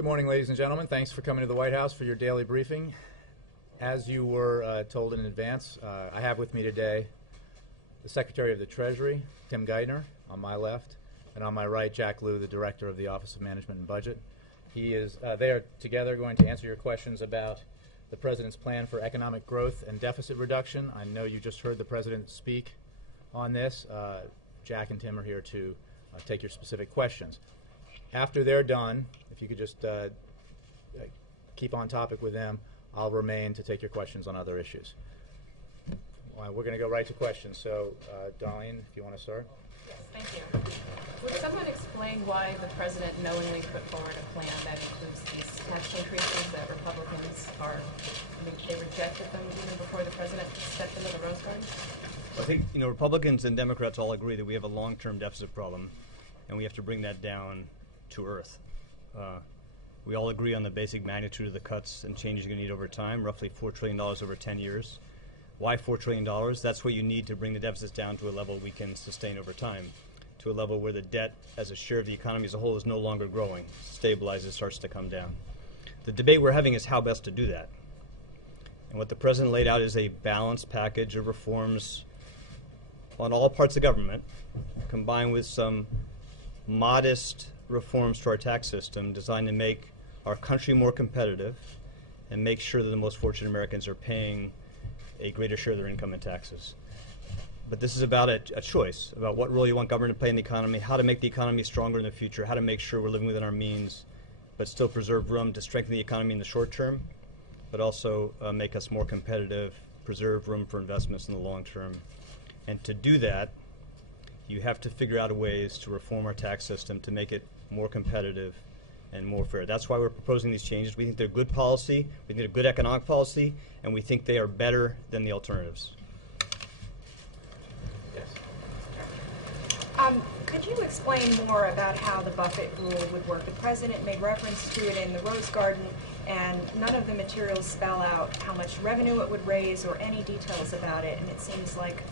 Good morning, ladies and gentlemen. Thanks for coming to the White House for your daily briefing. As you were told in advance, I have with me today the Secretary of the Treasury, Tim Geithner, on my left, and on my right, Jack Lew, the Director of the Office of Management and Budget. They are together going to answer your questions about the President's plan for economic growth and deficit reduction. I know you just heard the President speak on this. Jack and Tim are here to take your specific questions. After they're done, if you could just keep on topic with them, I'll remain to take your questions on other issues. We're going to go right to questions. So, Darlene, if you want to start. Yes, thank you. Would someone explain why the President knowingly put forward a plan that includes these tax increases that Republicans they rejected them even before the President stepped into the Rose Garden? I think, Republicans and Democrats all agree that we have a long-term deficit problem, and we have to bring that down to earth. We all agree on the basic magnitude of the cuts and changes you're going to need over time, roughly $4 trillion over 10 years. Why $4 trillion? That's what you need to bring the deficits down to a level we can sustain over time, to a level where the debt as a share of the economy as a whole is no longer growing, stabilizes, starts to come down. The debate we're having is how best to do that. And what the President laid out is a balanced package of reforms on all parts of government, combined with some modest reforms to our tax system designed to make our country more competitive and make sure that the most fortunate Americans are paying a greater share of their income in taxes. But this is about a choice about what role you want government to play in the economy, how to make the economy stronger in the future, how to make sure we're living within our means, but still preserve room to strengthen the economy in the short term, but also make us more competitive, preserve room for investments in the long term. And to do that, you have to figure out ways to reform our tax system to make it more competitive and more fair. That's why we're proposing these changes. We think they're good policy, we think they're good economic policy, and we think they are better than the alternatives. Yes. Could you explain more about how the Buffett rule would work? The President made reference to it in the Rose Garden, and none of the materials spell out how much revenue it would raise or any details about it, and it seems like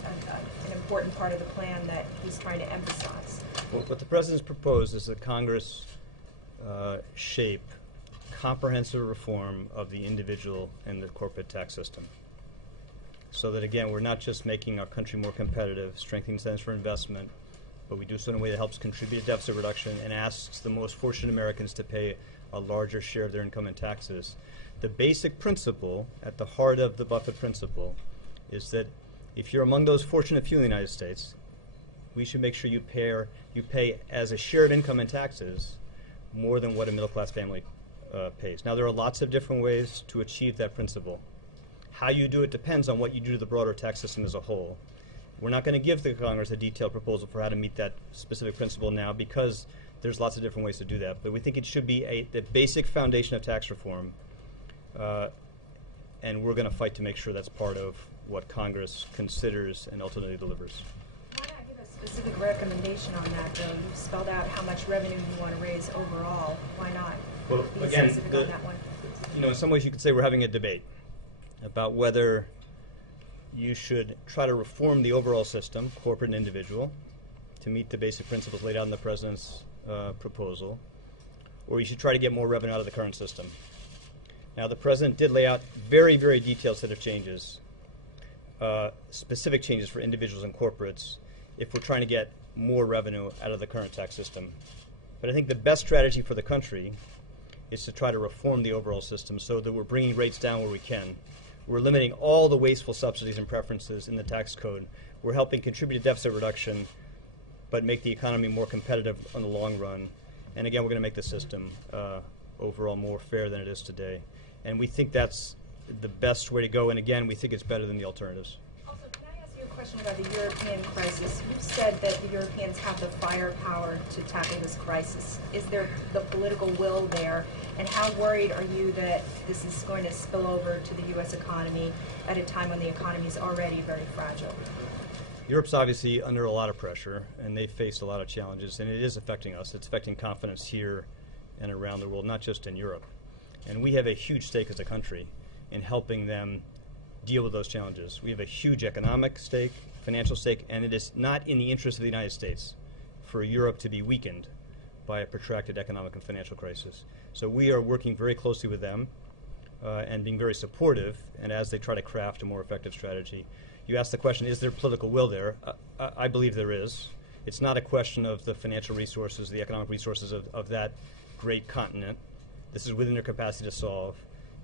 an important part of the plan that he's trying to emphasize. Well, what the President's proposed is that Congress shape comprehensive reform of the individual and the corporate tax system. So that, again, we're not just making our country more competitive, strengthening incentives for investment, but we do so in a way that helps contribute to deficit reduction and asks the most fortunate Americans to pay a larger share of their income in taxes. The basic principle, at the heart of the Buffett principle, is that if you're among those fortunate few in the United States, we should make sure you pay as a share of income in taxes more than what a middle-class family pays. Now, there are lots of different ways to achieve that principle. How you do it depends on what you do to the broader tax system as a whole. We're not going to give the Congress a detailed proposal for how to meet that specific principle now because there's lots of different ways to do that. But we think it should be the basic foundation of tax reform, and we're going to fight to make sure that's part of what Congress considers and ultimately delivers. Why not give a specific recommendation on that, though? You've spelled out how much revenue you want to raise overall. Why not be specific on that one? In some ways you could say we're having a debate about whether you should try to reform the overall system, corporate and individual, to meet the basic principles laid out in the President's proposal, or you should try to get more revenue out of the current system. Now, the President did lay out very, very detailed set of changes, specific changes for individuals and corporates, if we're trying to get more revenue out of the current tax system. But I think the best strategy for the country is to try to reform the overall system so that we're bringing rates down where we can. We're limiting all the wasteful subsidies and preferences in the tax code. We're helping contribute to deficit reduction, but make the economy more competitive in the long run. And again, we're going to make the system overall more fair than it is today. And we think that's the best way to go. And again, we think it's better than the alternatives. Also, can I ask you a question about the European crisis? You've said that the Europeans have the firepower to tackle this crisis. Is there the political will there? And how worried are you that this is going to spill over to the U.S. economy at a time when the economy is already very fragile? Europe's obviously under a lot of pressure, and they've faced a lot of challenges, and it is affecting us. It's affecting confidence here and around the world, not just in Europe. And we have a huge stake as a country in helping them deal with those challenges. We have a huge economic stake, financial stake, and it is not in the interest of the United States for Europe to be weakened by a protracted economic and financial crisis. So we are working very closely with them and being very supportive, and as they try to craft a more effective strategy. You asked the question, is there political will there? I believe there is. It's not a question of the financial resources, the economic resources of that great continent. This is within their capacity to solve.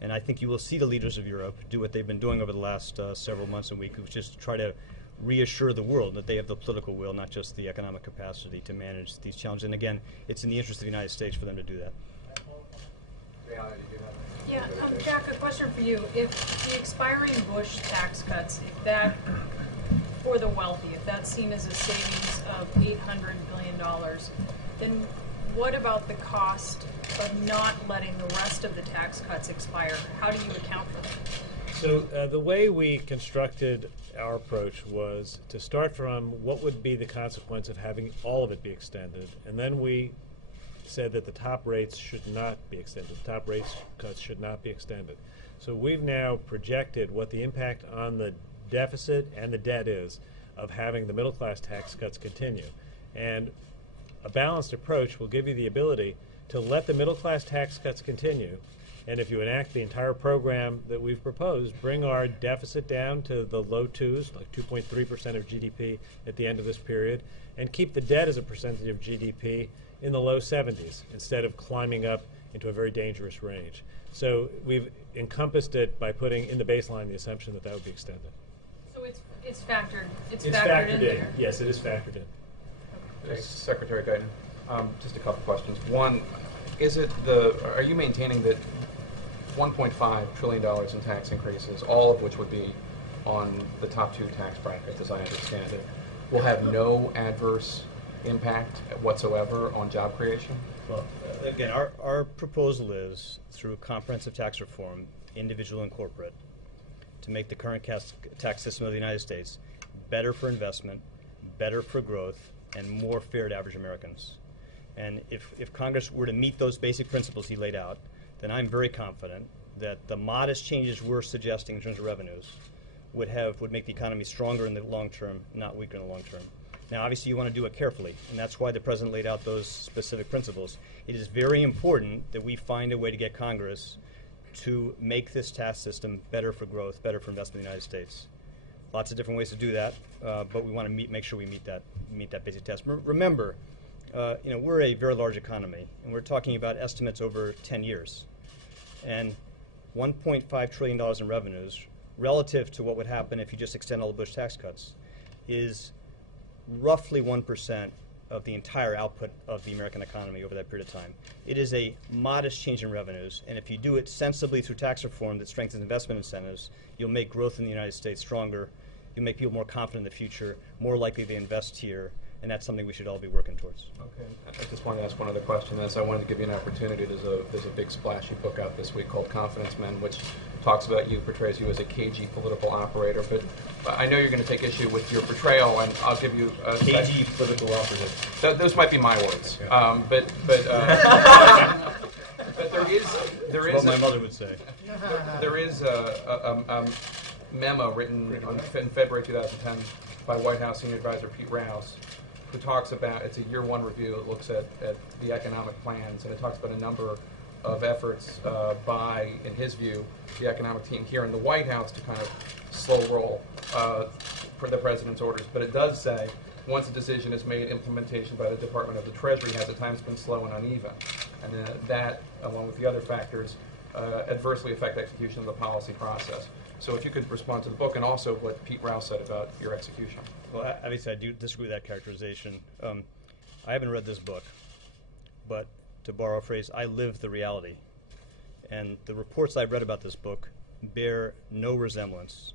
And I think you will see the leaders of Europe do what they've been doing over the last several months and weeks, which is to try to reassure the world that they have the political will, not just the economic capacity to manage these challenges. And again, it's in the interest of the United States for them to do that. Yeah, Jack, a question for you. If the expiring Bush tax cuts, if that, for the wealthy, if that's seen as a savings of $800 billion, then what about the cost of not letting the rest of the tax cuts expire? How do you account for that? So the way we constructed our approach was to start from what would be the consequence of having all of it be extended, and then we said that the top rates should not be extended. The top rates cuts should not be extended. So we've now projected what the impact on the deficit and the debt is of having the middle class tax cuts continue. And a balanced approach will give you the ability to let the middle class tax cuts continue, and if you enact the entire program that we've proposed, bring our deficit down to the low twos, like 2.3% of GDP at the end of this period, and keep the debt as a percentage of GDP in the low 70s instead of climbing up into a very dangerous range. So we've encompassed it by putting in the baseline the assumption that that would be extended. So it's factored in there. Yes, it is factored in. Okay. Secretary Geithner, just a couple questions. One, are you maintaining that $1.5 trillion in tax increases, all of which would be on the top two tax brackets, as I understand it, will have no adverse impact whatsoever on job creation? Well, again, our proposal is, through comprehensive tax reform, individual and corporate, to make the current tax system of the United States better for investment, better for growth, and more fair to average Americans. And if Congress were to meet those basic principles he laid out, then I'm very confident that the modest changes we're suggesting in terms of revenues would make the economy stronger in the long term, not weaker in the long term. Now, obviously, you want to do it carefully, and that's why the President laid out those specific principles. It is very important that we find a way to get Congress to make this tax system better for growth, better for investment in the United States. Lots of different ways to do that, but we want to make sure we meet that basic test. Remember, we're a very large economy, and we're talking about estimates over 10 years. And $1.5 trillion in revenues, relative to what would happen if you just extend all the Bush tax cuts, is roughly 1% of the entire output of the American economy over that period of time. It is a modest change in revenues, and if you do it sensibly through tax reform that strengthens investment incentives, you'll make growth in the United States stronger, you'll make people more confident in the future, more likely to invest here, and that's something we should all be working towards. Okay. I just wanted to ask one other question. As I wanted to give you an opportunity, there's a big splashy book out this week called Confidence Men, which talks about you, portrays you as a cagey political operator. But I know you're going to take issue with your portrayal, and I'll give you a cagey political operator. Those might be my words. Yeah. But there is what my mother would say. There is a memo written in February 2010 by White House Senior Advisor Pete Rouse, who talks about, it's a year one review, it looks at the economic plans, and it talks about a number of efforts by, in his view, the economic team here in the White House to kind of slow roll for the president's orders. But it does say, once a decision is made, implementation by the Department of the Treasury has at times been slow and uneven. And that, along with the other factors, adversely affect execution of the policy process. So if you could respond to the book and also what Pete Rouse said about your execution. Well, obviously I do disagree with that characterization. I haven't read this book, but to borrow a phrase, I live the reality. And the reports I've read about this book bear no resemblance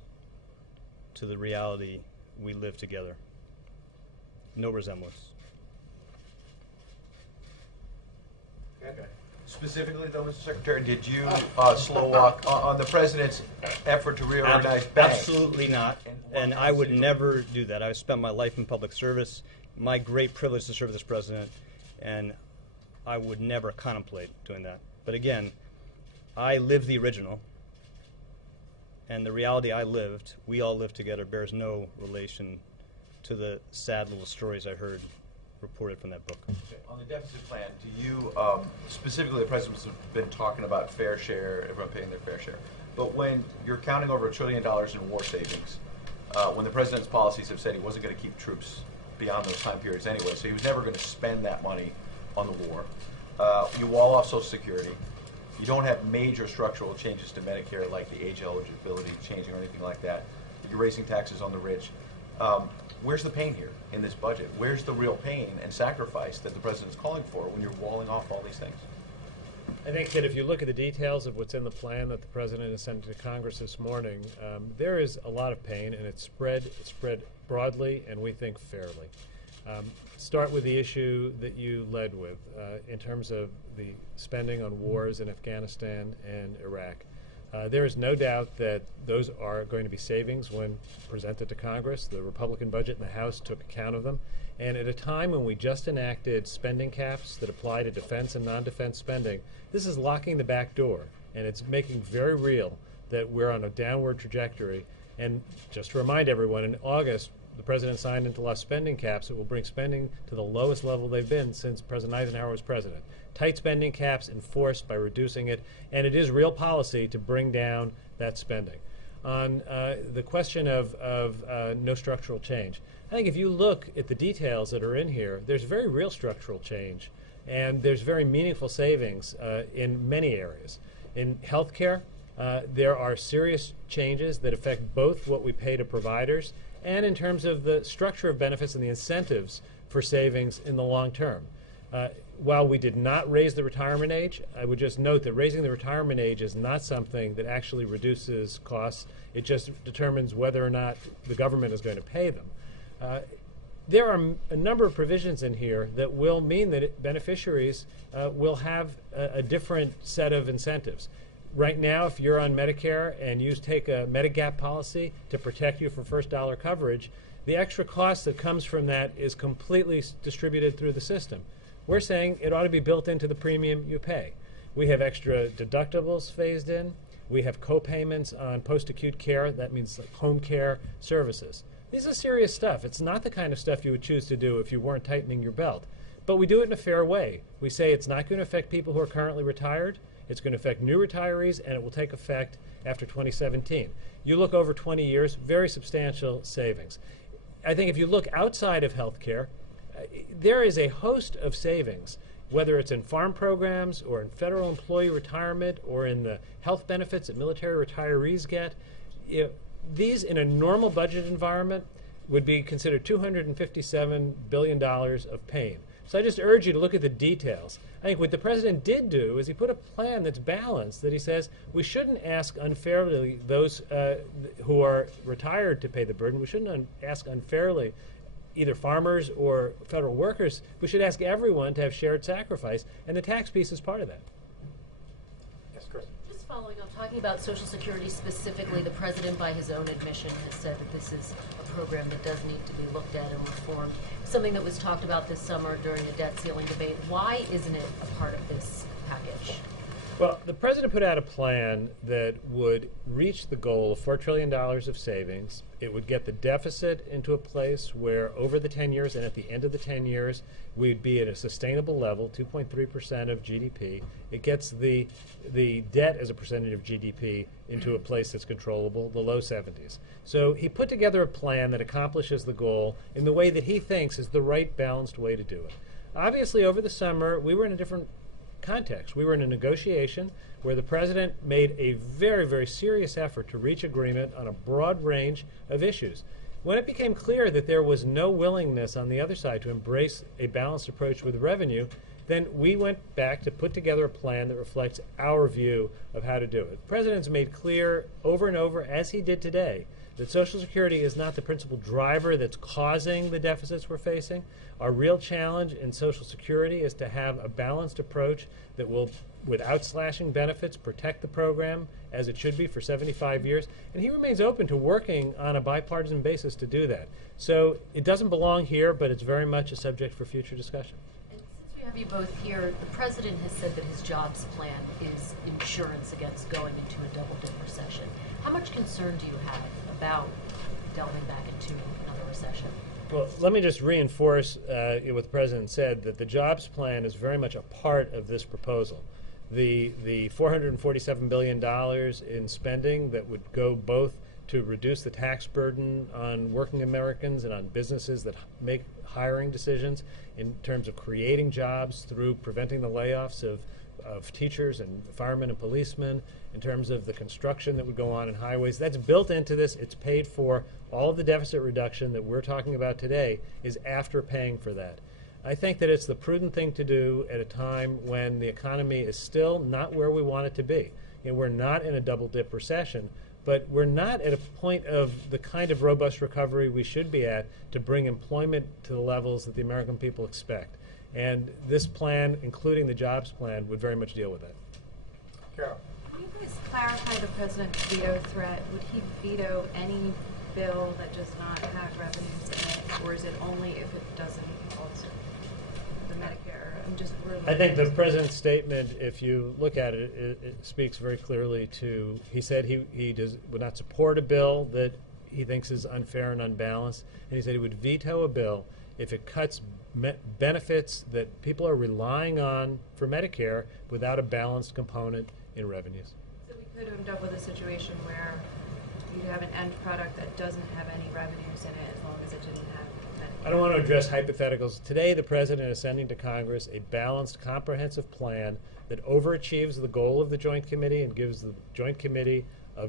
to the reality we live together. No resemblance. Okay. Specifically, though, Mr. Secretary, did you slow walk on the president's effort to reorganize banks? Absolutely not. And I would never do that. I've spent my life in public service. My great privilege to serve this president, and I would never contemplate doing that. But again, I live the original, and the reality I lived, we all lived together, bears no relation to the sad little stories I heard reported from that book. On the deficit plan, do you, specifically the President's been talking about fair share, everyone paying their fair share. But when you're counting over $1 trillion in war savings, when the President's policies have said he wasn't going to keep troops beyond those time periods anyway, so he was never going to spend that money on the war. You wall off Social Security. You don't have major structural changes to Medicare like the age eligibility changing or anything like that. You're raising taxes on the rich. Where's the pain here in this budget? Where's the real pain and sacrifice that the President is calling for when you're walling off all these things? I think that if you look at the details of what's in the plan that the President has sent to Congress this morning, there is a lot of pain, and it's spread broadly and we think fairly. Start with the issue that you led with in terms of the spending on wars in Afghanistan and Iraq. There is no doubt that those are going to be savings when presented to Congress. The Republican budget in the House took account of them. And at a time when we just enacted spending caps that apply to defense and non-defense spending, this is locking the back door. And it's making very real that we're on a downward trajectory. And just to remind everyone, in August, the President signed into law spending caps that will bring spending to the lowest level they've been since President Eisenhower was president. Tight spending caps enforced by reducing it, and it is real policy to bring down that spending. On the question of no structural change, I think if you look at the details that are in here, there's very real structural change, and there's very meaningful savings in many areas. In healthcare, there are serious changes that affect both what we pay to providers and in terms of the structure of benefits and the incentives for savings in the long term. While we did not raise the retirement age, I would just note that raising the retirement age is not something that actually reduces costs. It just determines whether or not the government is going to pay them. There are a number of provisions in here that will mean that beneficiaries will have a different set of incentives. Right now, if you're on Medicare and you take a Medigap policy to protect you for first dollar coverage, the extra cost that comes from that is completely distributed through the system. We're saying it ought to be built into the premium you pay. We have extra deductibles phased in. We have co-payments on post-acute care. That means like home care services. These are serious stuff. It's not the kind of stuff you would choose to do if you weren't tightening your belt. But we do it in a fair way. We say it's not going to affect people who are currently retired. It's going to affect new retirees, and it will take effect after 2017. You look over 20 years, very substantial savings. I think if you look outside of health care, there is a host of savings, whether it's in farm programs or in federal employee retirement or in the health benefits that military retirees get. These, in a normal budget environment, would be considered $257 billion of pain. So I just urge you to look at the details. I think what the President did do is he put a plan that's balanced, that he says we shouldn't ask unfairly those who are retired to pay the burden. We shouldn't ask unfairly either farmers or federal workers. We should ask everyone to have shared sacrifice, and the tax piece is part of that. Yes, Chris. Just following up, talking about Social Security specifically, the President, by his own admission, has said that this is a program that does need to be looked at and reformed. Something that was talked about this summer during the debt ceiling debate. Why isn't it a part of this package? Well, the President put out a plan that would reach the goal of $4 trillion of savings. It would get the deficit into a place where over the 10 years and at the end of the 10 years, we'd be at a sustainable level, 2.3% of GDP. It gets the debt as a percentage of GDP into a place that's controllable, the low 70s. So he put together a plan that accomplishes the goal in the way that he thinks is the right balanced way to do it. Obviously, over the summer, we were in a different context. We were in a negotiation where the President made a very, very serious effort to reach agreement on a broad range of issues. When it became clear that there was no willingness on the other side to embrace a balanced approach with revenue, then we went back to put together a plan that reflects our view of how to do it. The President's made clear over and over, as he did today, that Social Security is not the principal driver that's causing the deficits we're facing. Our real challenge in Social Security is to have a balanced approach that will, without slashing benefits, protect the program as it should be for 75 years. And he remains open to working on a bipartisan basis to do that. So it doesn't belong here, but it's very much a subject for future discussion. And since we have you both here, the President has said that his jobs plan is insurance against going into a double-dip recession. How much concern do you have about delving back into another recession? Well, let me just reinforce what the President said, that the jobs plan is very much a part of this proposal. The $447 billion in spending that would go both to reduce the tax burden on working Americans and on businesses that make hiring decisions in terms of creating jobs through preventing the layoffs of teachers and firemen and policemen, in terms of the construction that would go on in highways. That's built into this. It's paid for. All of the deficit reduction that we're talking about today is after paying for that. I think that it's the prudent thing to do at a time when the economy is still not where we want it to be. And we're not in a double-dip recession, but we're not at a point of the kind of robust recovery we should be at to bring employment to the levels that the American people expect. And this plan, including the jobs plan, would very much deal with that. Carol. Can you guys clarify the president's veto threat? Would he veto any bill that does not have revenues in it, or is it only if it doesn't also the Medicare? I think the president's statement, if you look at it, it speaks very clearly to, he said he would not support a bill that he thinks is unfair and unbalanced, and he said he would veto a bill if it cuts benefits that people are relying on for Medicare without a balanced component in revenues. So we could end up with a situation where you'd have an end product that doesn't have any revenues in it as long as it didn't have Medicare. I don't want to address hypotheticals. Today, the president is sending to Congress a balanced, comprehensive plan that overachieves the goal of the Joint Committee and gives the Joint Committee a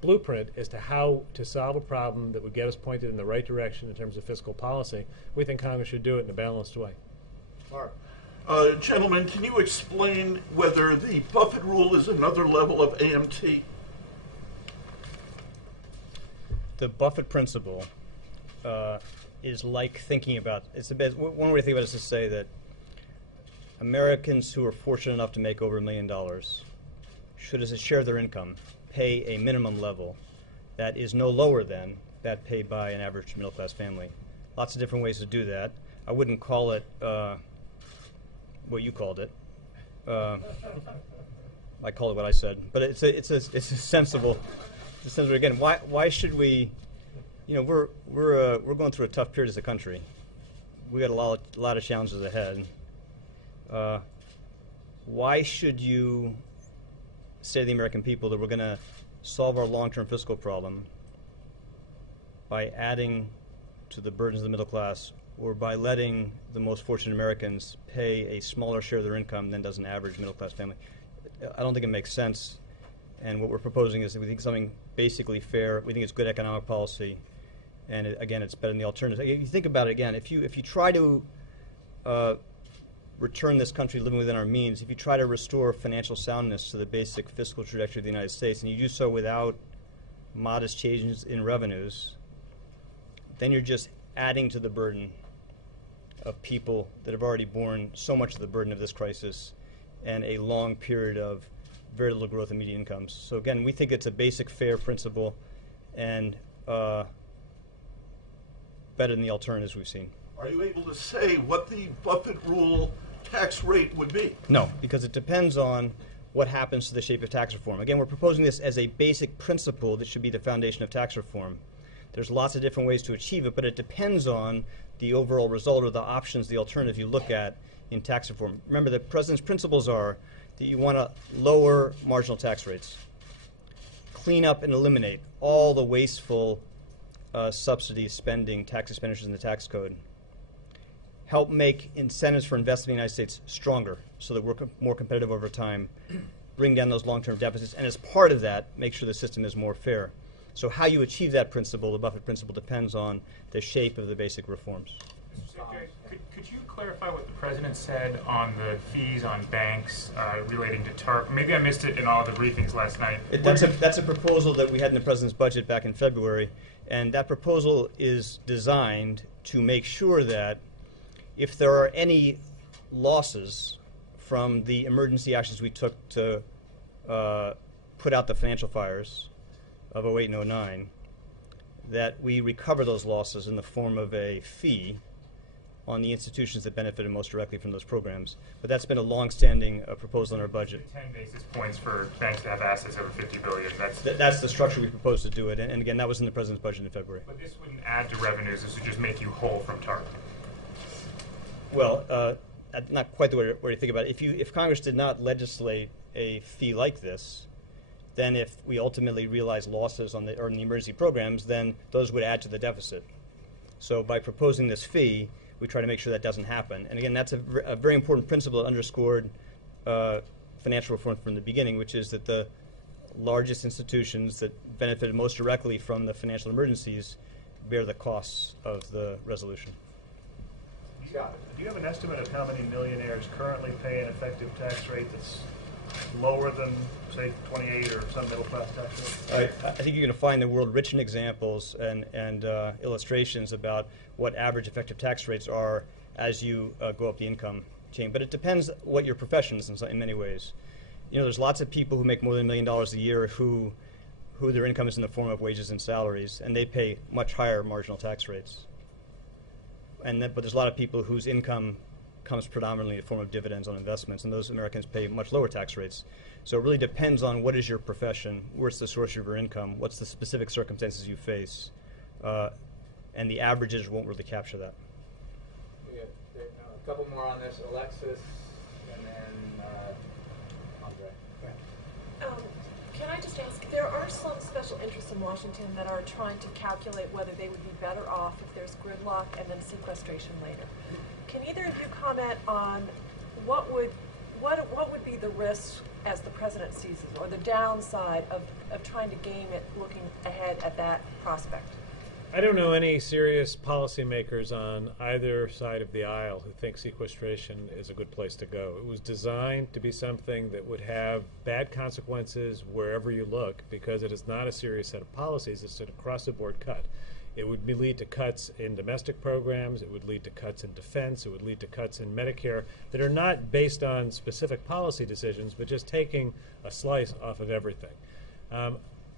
blueprint as to how to solve a problem that would get us pointed in the right direction in terms of fiscal policy. We think Congress should do it in a balanced way. Mark. Gentlemen, can you explain whether the Buffett rule is another level of AMT? The Buffett principle is like thinking about, it's a bit, one way to think about it is to say that Americans who are fortunate enough to make over $1 million should, as a share of their income, pay a minimum level that is no lower than that paid by an average middle-class family. Lots of different ways to do that. I wouldn't call it what you called it. I call it what I said, but it's a sensible. Again, why should we? You know, we're going through a tough period as a country. We got a lot of challenges ahead. Why should you say to the American people that we're going to solve our long-term fiscal problem by adding to the burdens of the middle class, or by letting the most fortunate Americans pay a smaller share of their income than does an average middle-class family? I don't think it makes sense. And what we're proposing is that we think something basically fair. We think it's good economic policy, and again, it's better than the alternative. If you think about it again, if you try to return this country living within our means, if you try to restore financial soundness to the basic fiscal trajectory of the United States, and you do so without modest changes in revenues, then you're just adding to the burden of people that have already borne so much of the burden of this crisis and a long period of very little growth in median incomes. So again, we think it's a basic fair principle and better than the alternatives we've seen. Are you able to say what the Buffett rule tax rate would be? No, because it depends on what happens to the shape of tax reform. Again, we're proposing this as a basic principle that should be the foundation of tax reform. There's lots of different ways to achieve it, but it depends on the overall result or the options, the alternative you look at in tax reform. Remember, the president's principles are that you want to lower marginal tax rates, clean up and eliminate all the wasteful subsidies, spending, tax expenditures in the tax code, help make incentives for investment in the United States stronger so that we're more competitive over time, bring down those long-term deficits, and as part of that, make sure the system is more fair. So how you achieve that principle, the Buffett principle, depends on the shape of the basic reforms. Could you clarify what the president said on the fees on banks relating to TARP? Maybe I missed it in all the briefings last night. That's a proposal that we had in the president's budget back in February, and that proposal is designed to make sure that if there are any losses from the emergency actions we took to put out the financial fires of 08 and 09, that we recover those losses in the form of a fee on the institutions that benefited most directly from those programs. But that's been a long-standing proposal in our budget. 10 basis points for banks that have assets over $50 billion. That's the structure we proposed to do it, and again, that was in the President's budget in February. But this wouldn't add to revenues. This would just make you whole from TARP. Well, not quite the way you think about it. If Congress did not legislate a fee like this, then if we ultimately realize losses on the emergency programs, then those would add to the deficit. So by proposing this fee, we try to make sure that doesn't happen. And again, that's a very important principle that underscored financial reform from the beginning, which is that the largest institutions that benefited most directly from the financial emergencies bear the costs of the resolution. Do you have an estimate of how many millionaires currently pay an effective tax rate that's lower than, say, 28 or some middle-class tax rate? I think you're going to find the world rich in examples and illustrations about what average effective tax rates are as you go up the income chain. But it depends what your profession is in many ways. You know, there's lots of people who make more than $1 million a year who their income is in the form of wages and salaries, and they pay much higher marginal tax rates. But there's a lot of people whose income comes predominantly in the form of dividends on investments, and those Americans pay much lower tax rates. So it really depends on what is your profession, where's the source of your income, what's the specific circumstances you face, and the averages won't really capture that. We got a couple more on this. Alexis, and then Andre. Can I just ask, there are some special interests in Washington that are trying to calculate whether they would be better off if there's gridlock and then sequestration later. Can either of you comment on what would be the risk as the president sees it, or the downside of trying to game it looking ahead at that prospect? I don't know any serious policymakers on either side of the aisle who think sequestration is a good place to go. It was designed to be something that would have bad consequences wherever you look, because it is not a serious set of policies. It's an across-the-board cut. It would lead to cuts in domestic programs. It would lead to cuts in defense. It would lead to cuts in Medicare that are not based on specific policy decisions, but just taking a slice off of everything.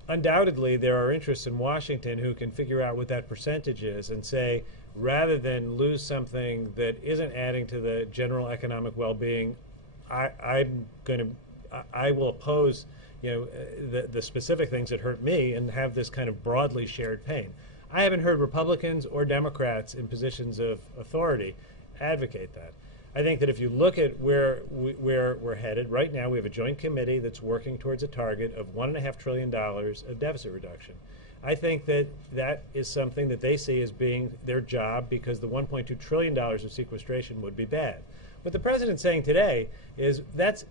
Undoubtedly, there are interests in Washington who can figure out what that percentage is and say, rather than lose something that isn't adding to the general economic well-being, I will oppose, the specific things that hurt me and have this kind of broadly shared pain. I haven't heard Republicans or Democrats in positions of authority advocate that. I think that if you look at where we're headed, right now we have a joint committee that's working towards a target of $1.5 trillion of deficit reduction. I think that that is something that they see as being their job, because the $1.2 trillion of sequestration would be bad. What the president's saying today is that's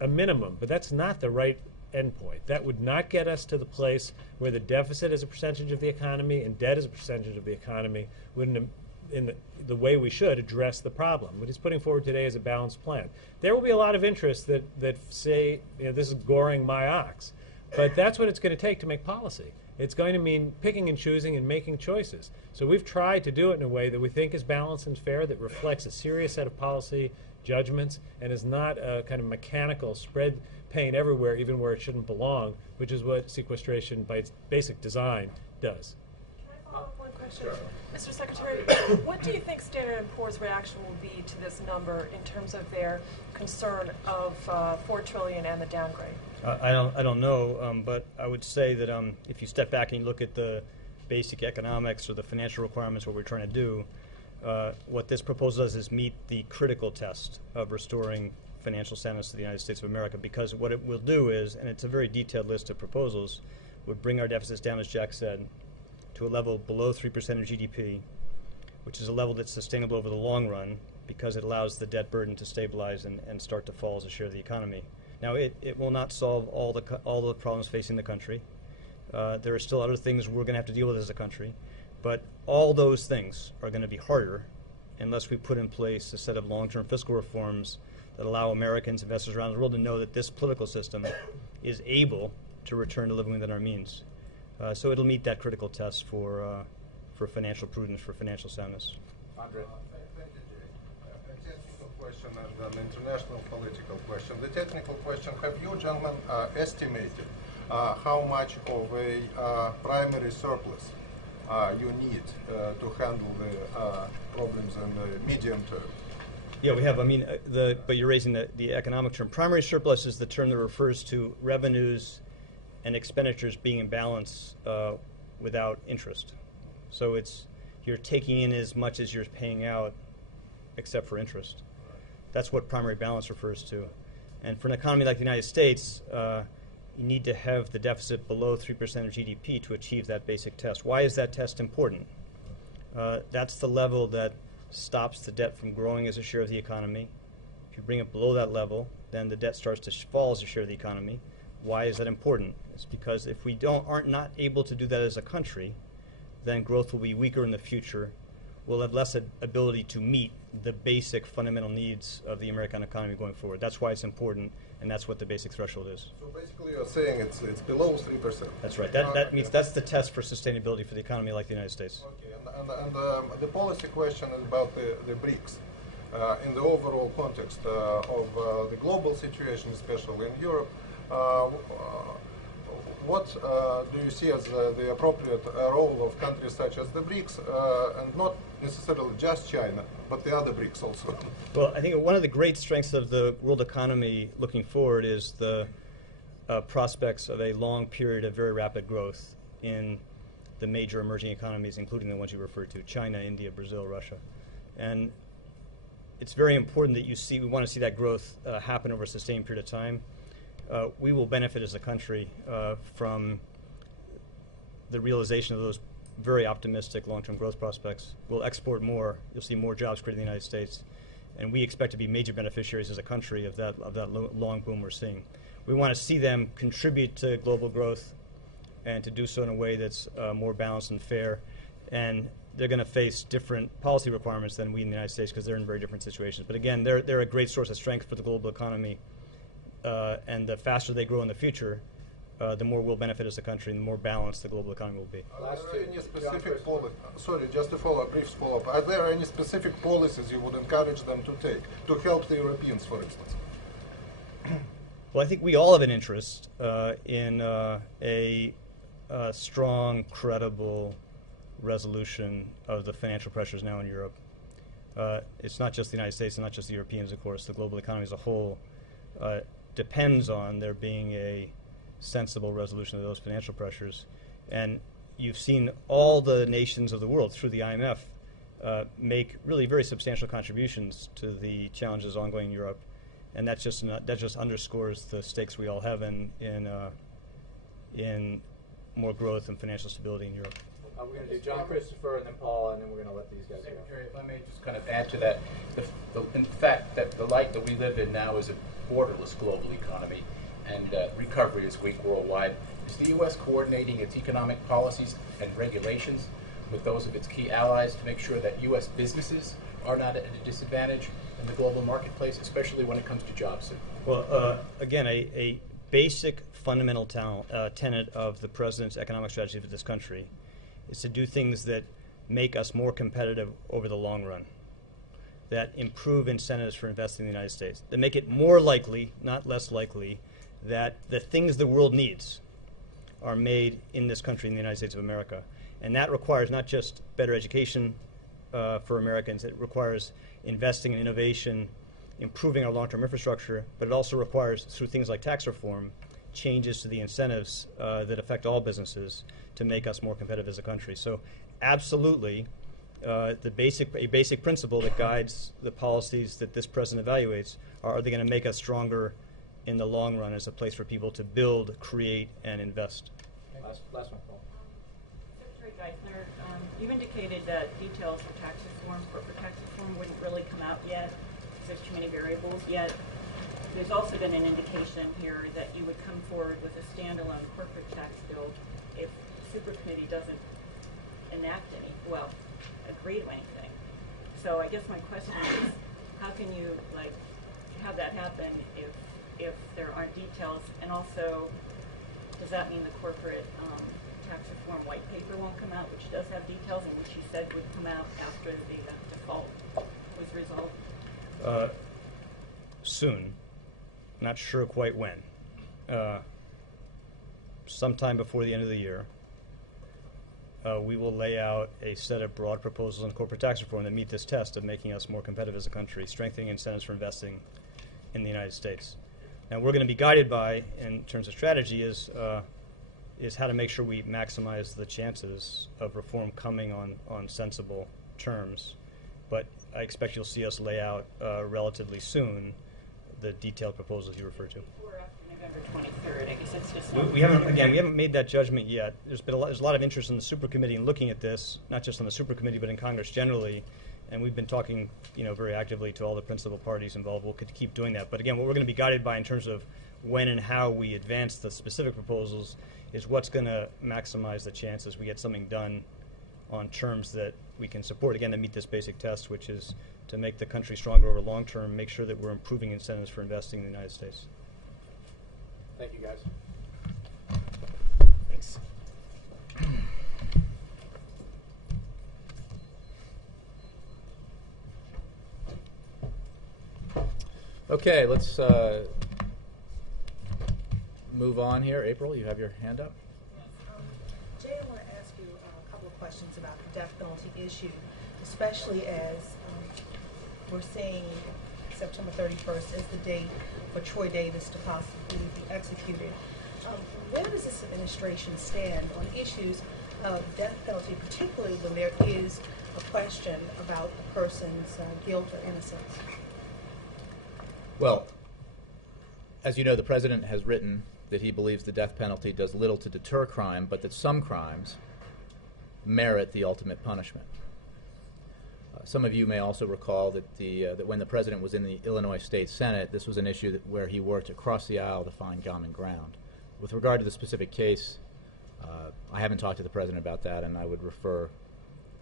a minimum, but that's not the right endpoint. That would not get us to the place where the deficit as a percentage of the economy and debt as a percentage of the economy wouldn't, in the way we should, address the problem. What he's putting forward today is a balanced plan. There will be a lot of interests that say, this is goring my ox, but that's what it's going to take to make policy. It's going to mean picking and choosing and making choices. So we've tried to do it in a way that we think is balanced and fair, that reflects a serious set of policy judgments and is not a kind of mechanical spread pain everywhere, even where it shouldn't belong, which is what sequestration by its basic design does. Can I follow up one question? Sure. Mr. Secretary, what do you think Standard & Poor's reaction will be to this number in terms of their concern of $4 trillion and the downgrade? I don't know, but I would say that if you step back and you look at the basic economics or the financial requirements, what we're trying to do, what this proposal does is meet the critical test of restoring financial soundness to the United States of America, because what it will do is, and it's a very detailed list of proposals, would bring our deficits down, as Jack said, to a level below 3% of GDP, which is a level that's sustainable over the long run, because it allows the debt burden to stabilize and start to fall as a share of the economy. Now, it will not solve all the problems facing the country. There are still other things we're going to have to deal with as a country, but all those things are going to be harder unless we put in place a set of long-term fiscal reforms that allow Americans, investors around the world, to know that this political system is able to return to living within our means. So it'll meet that critical test for financial prudence, for financial soundness. Andre. Thank you, Jay. A technical question and an international political question. The technical question, have you gentlemen estimated how much of a primary surplus you need to handle the problems in the medium term? Yeah, we have. I mean, but you're raising the economic term. Primary surplus is the term that refers to revenues and expenditures being in balance without interest. So you're taking in as much as you're paying out, except for interest. That's what primary balance refers to. And for an economy like the United States, you need to have the deficit below 3% of GDP to achieve that basic test. Why is that test important? That's the level that stops the debt from growing as a share of the economy. If you bring it below that level, then the debt starts to fall as a share of the economy. Why is that important? It's because if we aren't not able to do that as a country, then growth will be weaker in the future. We'll have less ability to meet the basic fundamental needs of the American economy going forward. That's why it's important, and that's what the basic threshold is. So basically you're saying it's below 3%. That's right. That means that's the test for sustainability for the economy like the United States. Okay, and the policy question is about the BRICS. In the overall context of the global situation, especially in Europe, what do you see as the appropriate role of countries such as the BRICS, and not necessarily just China, but the other BRICS also? Well, I think one of the great strengths of the world economy looking forward is the prospects of a long period of very rapid growth in the major emerging economies, including the ones you referred to, China, India, Brazil, Russia. And it's very important that we want to see that growth happen over a sustained period of time. We will benefit as a country from the realization of those very optimistic long-term growth prospects. We'll export more. You'll see more jobs created in the United States. And we expect to be major beneficiaries as a country of that long boom we're seeing. We want to see them contribute to global growth and to do so in a way that's more balanced and fair. And they're going to face different policy requirements than we in the United States because they're in very different situations. But again, they're a great source of strength for the global economy. And the faster they grow in the future, the more we'll benefit as a country and the more balanced the global economy will be. Are there any specific sorry, just a brief follow-up. Are there any specific policies you would encourage them to take to help the Europeans, for instance? Well, I think we all have an interest in a strong, credible resolution of the financial pressures now in Europe. It's not just the United States and not just the Europeans, of course. The global economy as a whole depends on there being a sensible resolution of those financial pressures. And you've seen all the nations of the world through the IMF make really very substantial contributions to the challenges ongoing in Europe. And that just underscores the stakes we all have in more growth and financial stability in Europe. We're going to do John Christopher and then Paul, and then we're going to let these guys go. Secretary, if I may just kind of add to that, in fact, that the light that we live in now is a borderless global economy, and recovery is weak worldwide. Is the U.S. coordinating its economic policies and regulations with those of its key allies to make sure that U.S. businesses are not at a disadvantage in the global marketplace, especially when it comes to jobs? Well, again, a basic fundamental tenet of the President's economic strategy for this country is to do things that make us more competitive over the long run, that improve incentives for investing in the United States, that make it more likely, not less likely, that the things the world needs are made in this country, in the United States of America. And that requires not just better education for Americans, it requires investing in innovation, improving our long-term infrastructure, but it also requires, through things like tax reform, changes to the incentives that affect all businesses to make us more competitive as a country. So absolutely, a basic principle that guides the policies that this president evaluates are they going to make us stronger in the long run as a place for people to build, create, and invest. Last one, Paul. Secretary Geithner, you indicated that details of tax reform, corporate tax reform, wouldn't really come out yet because there's too many variables yet. There's also been an indication here that you would come forward with a standalone corporate tax bill if the super committee doesn't agree to anything. So I guess my question is, how can you have that happen if there aren't details? And also, does that mean the corporate tax reform white paper won't come out, which does have details and which you said would come out after the default was resolved? Soon. Not sure quite when. Sometime before the end of the year. we will lay out a set of broad proposals on corporate tax reform that meet this test of making us more competitive as a country, strengthening incentives for investing in the United States. Now, we're going to be guided by, in terms of strategy, is how to make sure we maximize the chances of reform coming on sensible terms. But I expect you'll see us lay out relatively soon the detailed proposals you referred to. Before or after November 23rd, I guess it's just We haven't made that judgment yet. There's a lot of interest in the supercommittee in looking at this, not just on the supercommittee, but in Congress generally. And we've been talking, very actively to all the principal parties involved. We'll keep doing that. But again, what we're going to be guided by in terms of when and how we advance the specific proposals is what's going to maximize the chances we get something done on terms that we can support, again, to meet this basic test, which is to make the country stronger over long term, make sure that we're improving incentives for investing in the United States. Thank you, guys. Thanks. Okay, let's move on here. April, you have your hand up. Jay, I want to ask you a couple of questions about the death penalty issue, especially as we're seeing September 31st as the date for Troy Davis to possibly be executed. Where does this administration stand on issues of death penalty, particularly when there is a question about the person's guilt or innocence? Well, as you know, the president has written that he believes the death penalty does little to deter crime, but that some crimes merit the ultimate punishment. Some of you may also recall that that when the president was in the Illinois State Senate, this was an issue where he worked across the aisle to find common ground. With regard to the specific case, I haven't talked to the president about that, and I would refer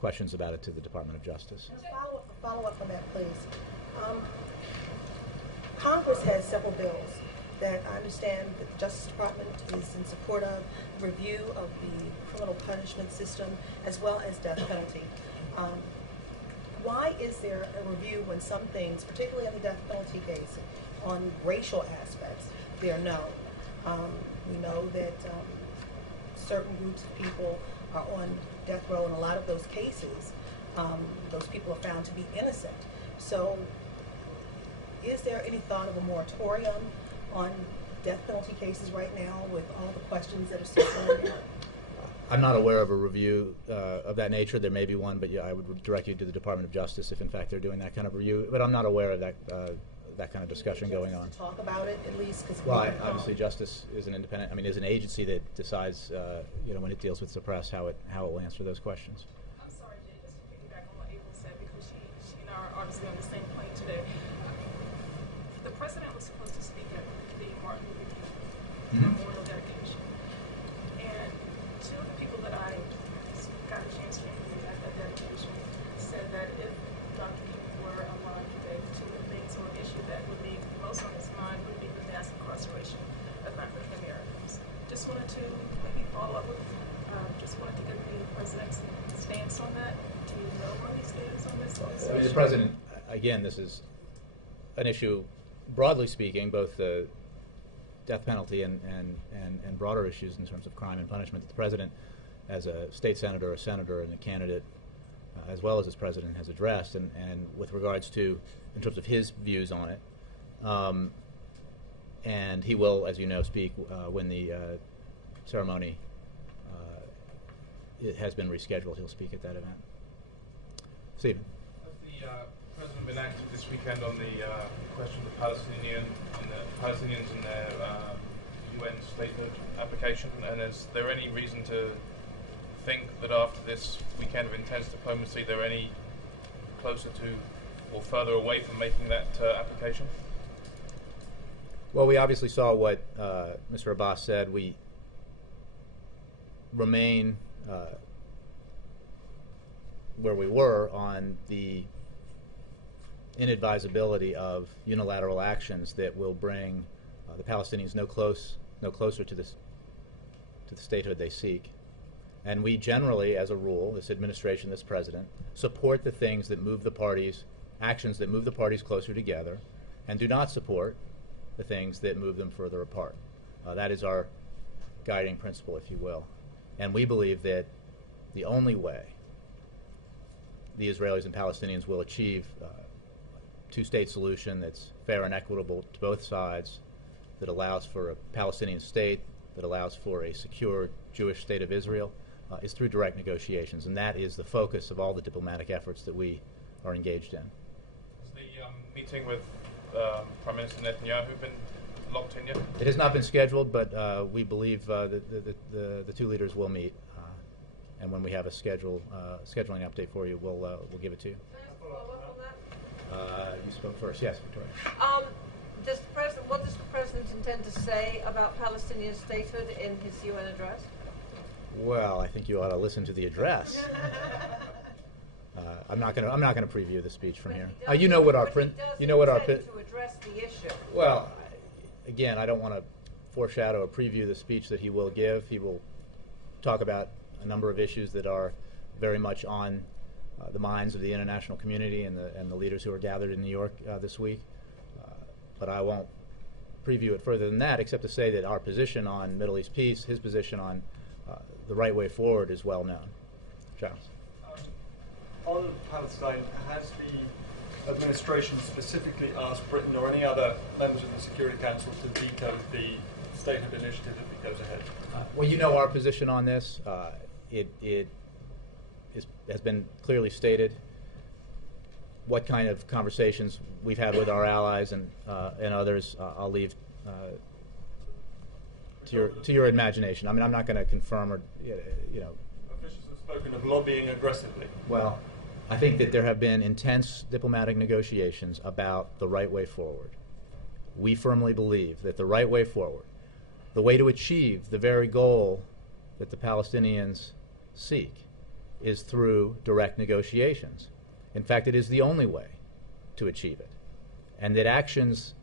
questions about it to the Department of Justice. Follow up on that, please. Congress has several bills that I understand that the Justice Department is in support of, review of the criminal punishment system, as well as death penalty. Why is there a review when some things, particularly in the death penalty case, on racial aspects, there are no? We know that certain groups of people are on death row in a lot of those cases. Those people are found to be innocent. So is there any thought of a moratorium on death penalty cases right now with all the questions that are circulating? I'm not aware of a review of that nature. There may be one, but yeah, I would direct you to the Department of Justice if, in fact, they're doing that kind of review. But I'm not aware of that kind of discussion going on. To talk about it at least, because obviously, Justice is an independent. Is an agency that decides, when it deals with the press, how it will answer those questions. I'm sorry, Jay, just to piggyback on what April said, because she and I are obviously on the same plane today. The president was supposed to speak at the Martin Luther King Memorial dedication, and two of the people that I got a chance to interview at that dedication said that if Dr. King were alive today, two of the things or issue that would be most on his mind would be the mass incarceration of African Americans. Just wanted to maybe follow up with, just wanted to get the president's stance on that. Do you know where he stands on this? The president, again, this is an issue, broadly speaking, both the death penalty and broader issues in terms of crime and punishment. The president, as a state senator, a senator, and a candidate, as well as president, has addressed, and with regards to, in terms of his views on it, and he will, as you know, speak when the ceremony it has been rescheduled. He'll speak at that event. Stephen. Has the president been active this weekend on the question of the Palestinians and their UN statehood application? And is there any reason to think that after this weekend of intense diplomacy, they're any closer to or further away from making that application? Well, we obviously saw what Mr. Abbas said. We remain where we were on the inadvisability of unilateral actions that will bring the Palestinians no closer to the statehood they seek. And we generally, as a rule, this administration, this president, support the things that move the parties, actions that move the parties closer together, and do not support the things that move them further apart. That is our guiding principle, if you will. And we believe that the only way the Israelis and Palestinians will achieve a two-state solution that's fair and equitable to both sides, that allows for a Palestinian state, that allows for a secure Jewish state of Israel, is through direct negotiations. And that is the focus of all the diplomatic efforts that we are engaged in. Has the meeting with Prime Minister Netanyahu been locked in yet? It has not been scheduled, but we believe the two leaders will meet. And when we have a scheduling update for you, we'll give it to you. You spoke first. Yes, Victoria. What does the President intend to say about Palestinian statehood in his UN address? Well, I think you ought to listen to the address. I'm not going to preview the speech from here. You know what our to address the issue. Well, again, I don't want to foreshadow or preview the speech that he will give. He will talk about a number of issues that are very much on the minds of the international community and the leaders who are gathered in New York this week. But I won't preview it further than that, except to say that our position on Middle East peace, his position on the right way forward, is well known. Charles. On Palestine, has the administration specifically asked Britain or any other members of the Security Council to veto the statehood initiative if it goes ahead? Well, you know our position on this. It has been clearly stated. What kind of conversations we've had with our allies and others, I'll leave to your imagination. I mean, I'm not going to confirm or Officials have spoken of lobbying aggressively. Well, I think that there have been intense diplomatic negotiations about the right way forward. We firmly believe that the right way forward, the way to achieve the very goal that the Palestinians seek, is through direct negotiations. In fact, it is the only way to achieve it. And that actions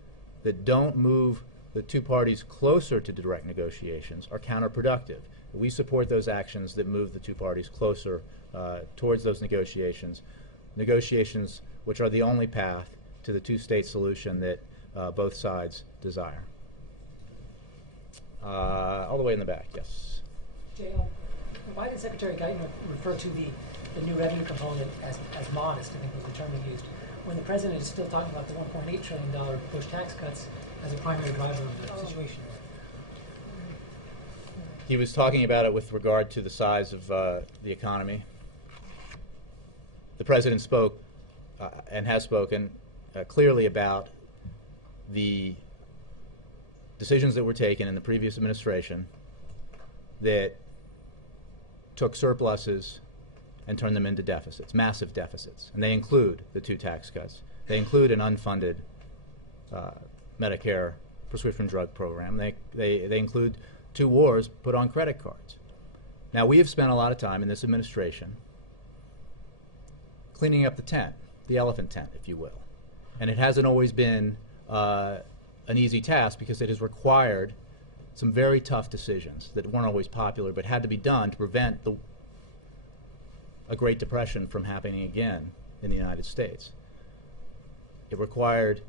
that don't move the two parties closer to direct negotiations are counterproductive. We support those actions that move the two parties closer towards those negotiations which are the only path to the two-state solution that both sides desire. All the way in the back, yes. JL, why did Secretary Geithner refer to the new revenue component as modest, I think was the term he used, when the President is still talking about the $1.8 trillion Bush tax cuts as a primary driver of the situation? He was talking about it with regard to the size of the economy. The President spoke and has spoken clearly about the decisions that were taken in the previous administration that took surpluses and turned them into deficits, massive deficits. And they include the two tax cuts. They include an unfunded Medicare prescription drug program. They include 2 wars put on credit cards. Now, we have spent a lot of time in this administration cleaning up the tent, the elephant tent, if you will. And it hasn't always been an easy task because it has required some very tough decisions that weren't always popular but had to be done to prevent a Great Depression from happening again in the United States. It required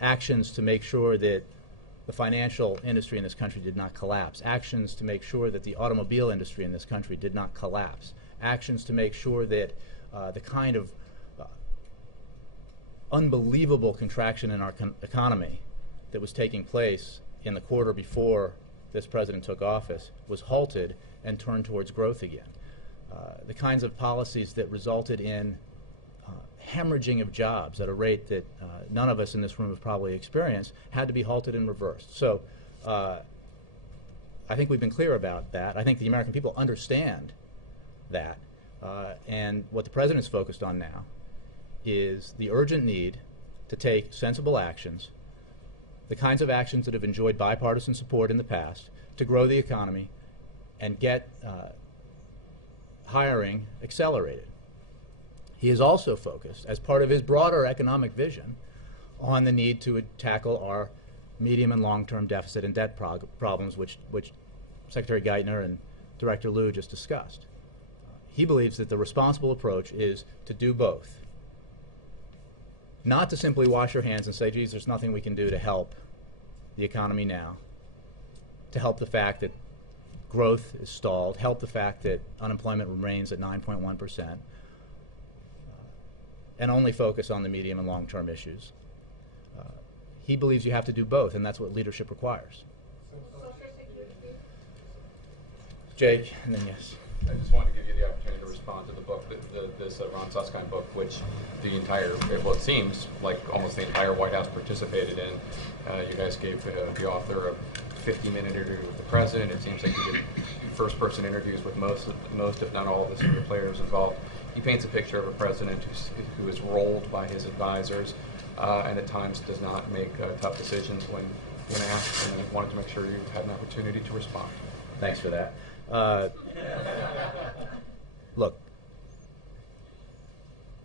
actions to make sure that the financial industry in this country did not collapse, actions to make sure that the automobile industry in this country did not collapse, actions to make sure that the kind of unbelievable contraction in our economy that was taking place in the quarter before this president took office was halted and turned towards growth again. The kinds of policies that resulted in hemorrhaging of jobs at a rate that none of us in this room have probably experienced had to be halted and reversed. So I think we've been clear about that. I think the American people understand that. And what the president's focused on now is the urgent need to take sensible actions, the kinds of actions that have enjoyed bipartisan support in the past, to grow the economy and get hiring accelerated. He is also focused, as part of his broader economic vision, on the need to tackle our medium and long-term deficit and debt problems, which Secretary Geithner and Director Liu just discussed. He believes that the responsible approach is to do both. Not to simply wash your hands and say, geez, there's nothing we can do to help the economy now, to help the fact that growth is stalled, help the fact that unemployment remains at 9.1%, and only focus on the medium and long-term issues. He believes you have to do both, and that's what leadership requires. Jake, and then yes. I just wanted to give you the opportunity to respond to the book, this Ron Suskind book, which the entire, well, it seems like almost the entire White House participated in. You guys gave the author a 50-minute interview with the president. It seems like you did first-person interviews with most, if not all, of the senior players involved. He paints a picture of a president who is rolled by his advisors and at times does not make tough decisions when asked, and I wanted to make sure you had an opportunity to respond. Thanks for that. Look,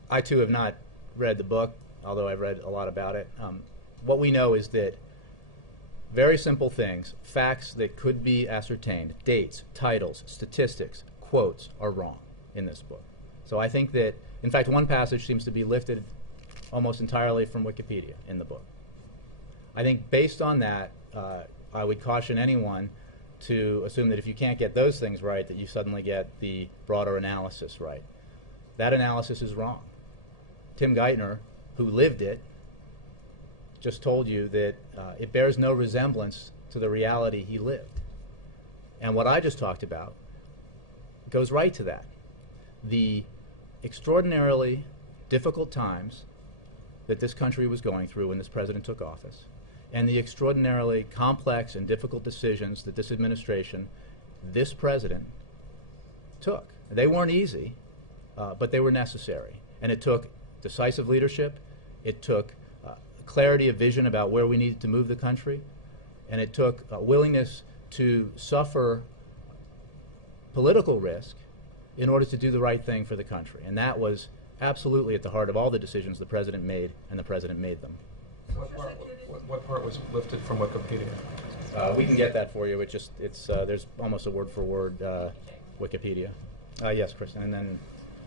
I too have not read the book, although I've read a lot about it. What we know is that very simple things, facts that could be ascertained, dates, titles, statistics, quotes, are wrong in this book. So I think that, in fact, one passage seems to be lifted almost entirely from Wikipedia in the book. I think based on that, I would caution anyone to assume that if you can't get those things right, that you suddenly get the broader analysis right. That analysis is wrong. Tim Geithner, who lived it, just told you that it bears no resemblance to the reality he lived. And what I just talked about goes right to that. The extraordinarily difficult times that this country was going through when this president took office, and the extraordinarily complex and difficult decisions that this administration, this president, took. They weren't easy, but they were necessary. And it took decisive leadership, it took clarity of vision about where we needed to move the country, and it took a willingness to suffer political risk in order to do the right thing for the country. And that was absolutely at the heart of all the decisions the president made, and the president made them. What part was lifted from Wikipedia? We can get that for you. There's almost a word-for-word Wikipedia. Yes, Chris, and then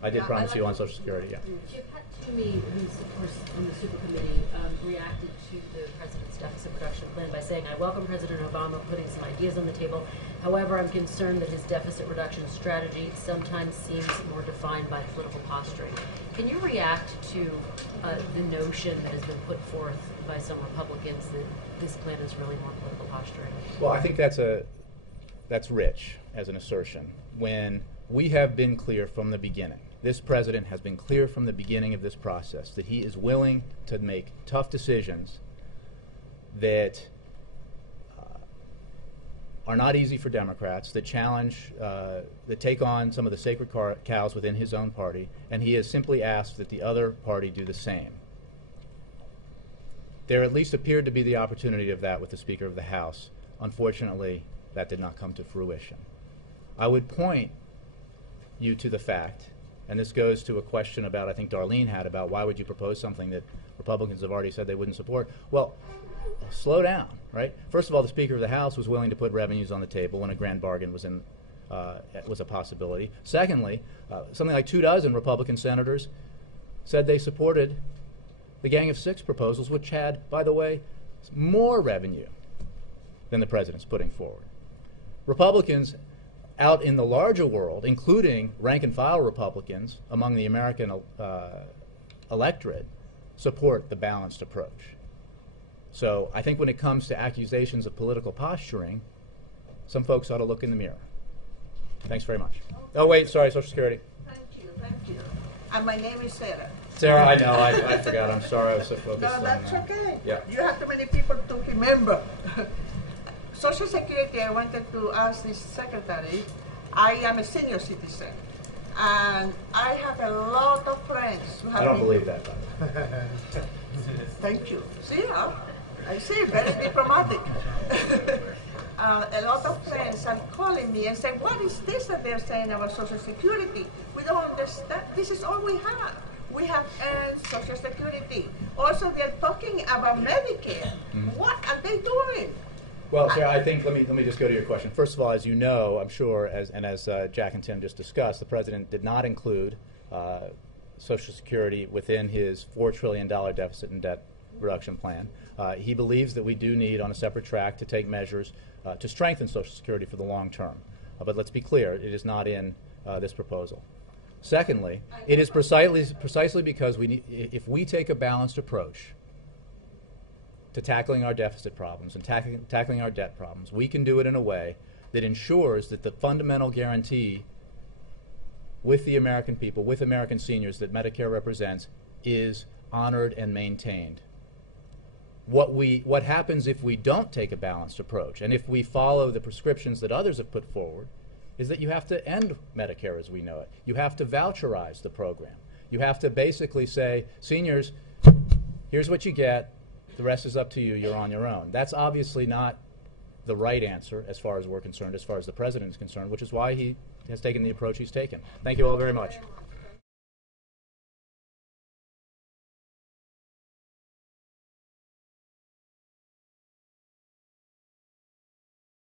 I did promise you on Social Security. Yeah. Jim Toomey, who's of course on the super committee, reacted to the president's deficit reduction plan by saying, "I welcome President Obama putting some ideas on the table. However, I'm concerned that his deficit reduction strategy sometimes seems more defined by political posturing." Can you react to the notion that has been put forth by some Republicans that this plan is really more political posturing? Well, I think that's rich as an assertion. When we have been clear from the beginning, this president has been clear from the beginning of this process that he is willing to make tough decisions that are not easy for Democrats, that challenge, that take on some of the sacred cows within his own party, and he has simply asked that the other party do the same. There at least appeared to be the opportunity of that with the Speaker of the House. Unfortunately, that did not come to fruition. I would point you to the fact, and this goes to a question about, I think Darlene had, about why would you propose something that Republicans have already said they wouldn't support. Well, slow down, right? First of all, the Speaker of the House was willing to put revenues on the table when a grand bargain was a possibility. Secondly, something like 24 Republican senators said they supported the Gang of Six proposals, which had, by the way, more revenue than the president's putting forward. Republicans out in the larger world, including rank-and-file Republicans among the American electorate, support the balanced approach. So I think when it comes to accusations of political posturing, some folks ought to look in the mirror. Thanks very much. Oh, wait, sorry, Social Security. Thank you. And my name is Sarah. Sarah, I know, I forgot. I'm sorry, I was so focused on that's okay. Yeah. You have too many people to remember. Social Security, I wanted to ask this secretary. I am a senior citizen, and I have a lot of friends who have I don't believe that, by the way. Thank you. See, I see, very diplomatic. A lot of friends are calling me and saying, what is this that they're saying about Social Security? We don't understand. This is all we have. We have earned Social Security. Also, they're talking about Medicare. What are they doing? Well, Sarah, I think, let me just go to your question. First of all, as you know, I'm sure, as Jack and Tim just discussed, the president did not include Social Security within his $4 trillion deficit and debt reduction plan. He believes that we do need, on a separate track, to take measures to strengthen Social Security for the long term. But let's be clear, it is not in this proposal. Secondly, it is precisely because if we take a balanced approach to tackling our deficit problems and tackling our debt problems, we can do it in a way that ensures that the fundamental guarantee with the American people, with American seniors that Medicare represents, is honored and maintained. What happens if we don't take a balanced approach, and if we follow the prescriptions that others have put forward, is that you have to end Medicare as we know it. You have to voucherize the program. You have to basically say, seniors, here's what you get, the rest is up to you, you're on your own. That's obviously not the right answer as far as we're concerned, as far as the president is concerned, which is why he has taken the approach he's taken. Thank you all very much.